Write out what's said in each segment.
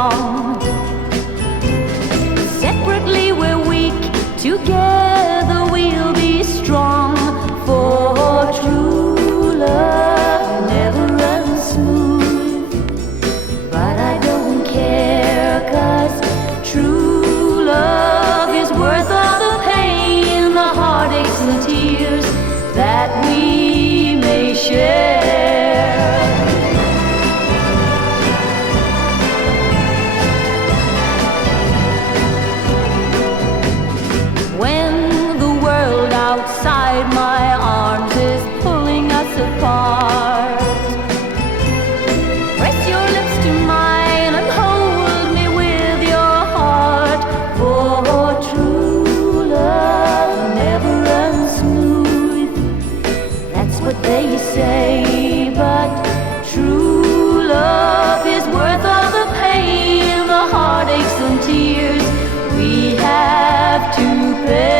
wrong. Separately we're weak, together we'll be strong. For true love never runs smooth, but I don't care, 'cause true love is worth all the pain, the heartaches and tears that we may share. When the world outside my arms is pulling us apart, press your lips to mine and hold me with your heart. For true love never runs smooth, that's what they say, but true love is worth all the pain, the heartaches and tears we have to pay.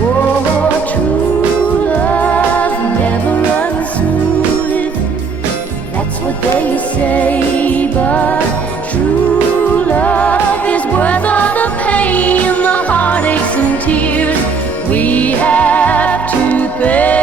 For true love never runs smooth, that's what they say, but true love is worth all the pain, the heartaches and tears we have to pay.